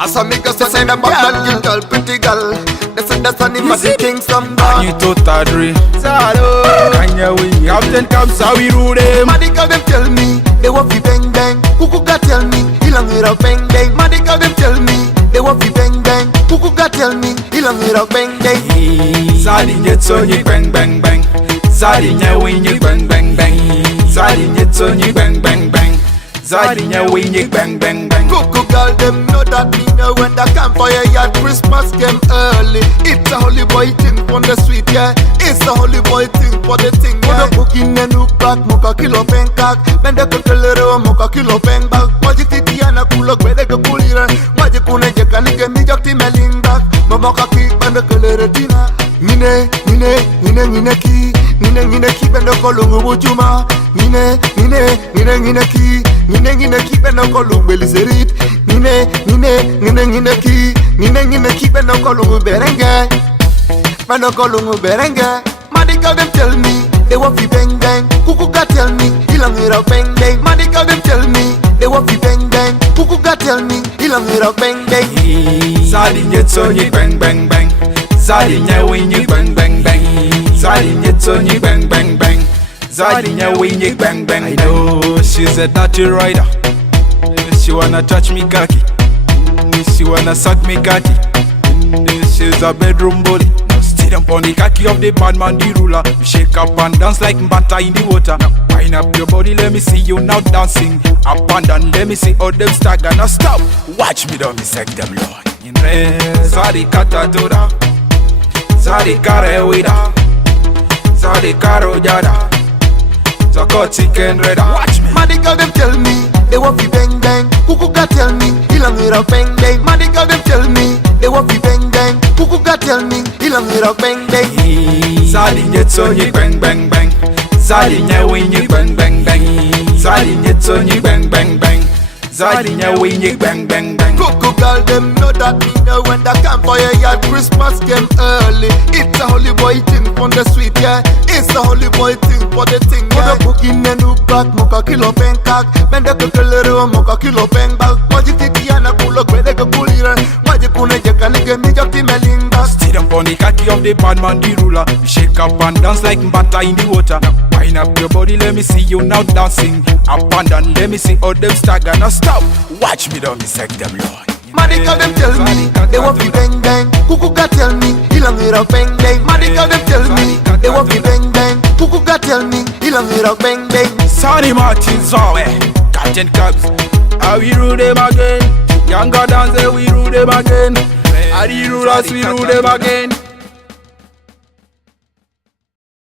I saw me go say them bad girl, pretty girl. They say that's an the king some girl. You totally Zalo Kanya we Captain comes how we rule them. Mad girl them tell me they want fi bang bang. Kuku ga tell me ilang hira bang bang. Mad girl them tell me they want fi bang bang. Kuku ga tell me ilang hira bang bang. Zali nyetso nyi bang bang bang. Zali nyawi nyi bang bang bang. Zali nyetso nyi bang bang bang. Zali nyawi nyi bang bang bang. Kuku girl them know that me know when the campfire yard Christmas came early. It's a holy boy thing from the street, yeah. It's a holy boy thing for the thing, yeah. Modo cooking and look back, moka kilo penkak. Bende kukelero moka kilo penkak. Maji titi ana kulo gwede kukulira. Maji kune jeka nige mijakti melingak. Mamoka ki bende kelere dina. Nine ki. Nine ki bende kolungu bujuma. Nine ki. Nine ki bende kolungu beliserit. Nine ki bende kolungu berenge. Bende kolungu berenge. Mad girl them tell me they want fi bang bang. Kuku ga tell me ilang hira bang bang. Mad girl them tell me they want fi bang bang. Kuku ga tell me ilang hira bang bang. Zali nyetso nyi bang bang bang. Zali nyawi nyi bang bang bang. Zali nyetso nyi bang bang bang. Zali nyawi nyi bang bang. I know she's a dirty rider. She wanna touch me cocky. She wanna suck me cocky. She's a bedroom bully. Sit up on the cocky of the bad man, the ruler. You shake up and dance like butter in the water. Now wind up your body, let me see you now dancing. Up and down, let me see all them stagger. Now stop, watch me down, me sec them Lord. In re, zari katadura, zari kare wida, zari karo jada, zako chicken reda. Watch me. Mad girl them tell me they want fi bang bang. Kuku ga tell me ilang hira bang bang. Mad girl them tell me they want fi bang bang. Kuku ga tell me ilang hira bang bang. Zali nyetso nyi bang bang bang. Zali nyawi nyi bang bang bang. Zali nyetso nyi bang bang bang. Zali nyawi nyi bang bang bang. Kuku girl them know that me know when the campfire yard Christmas came early. It's a holy boy thing from the street, yeah. It's a holy boy thing for the thing, yeah. Modo cooking and look back, moka kilo penkak. Bende kukelero moka kilo penkak. Maji titi ana kulo gwede kukulira. Maji kune jeka nige mijakti melingak. Sit up on the cocky of the bad man, the ruler. You shake up and dance like butter in the water. Now wind up your body, let me see you now dancing. Up and down, let me see all them stagger. Now stop, watch me down, me sec them Lord. Mad girl them tell me they want fi bang bang. Kuku ga tell me ilang hira bang bang. Mad girl them tell me they want fi bang bang. Kuku ga tell me ilang hira bang bang. Sonny Martins, Captain Cubs, how we rule them again. Younger dancer, we rule them again. Are the rulers, we rule them again.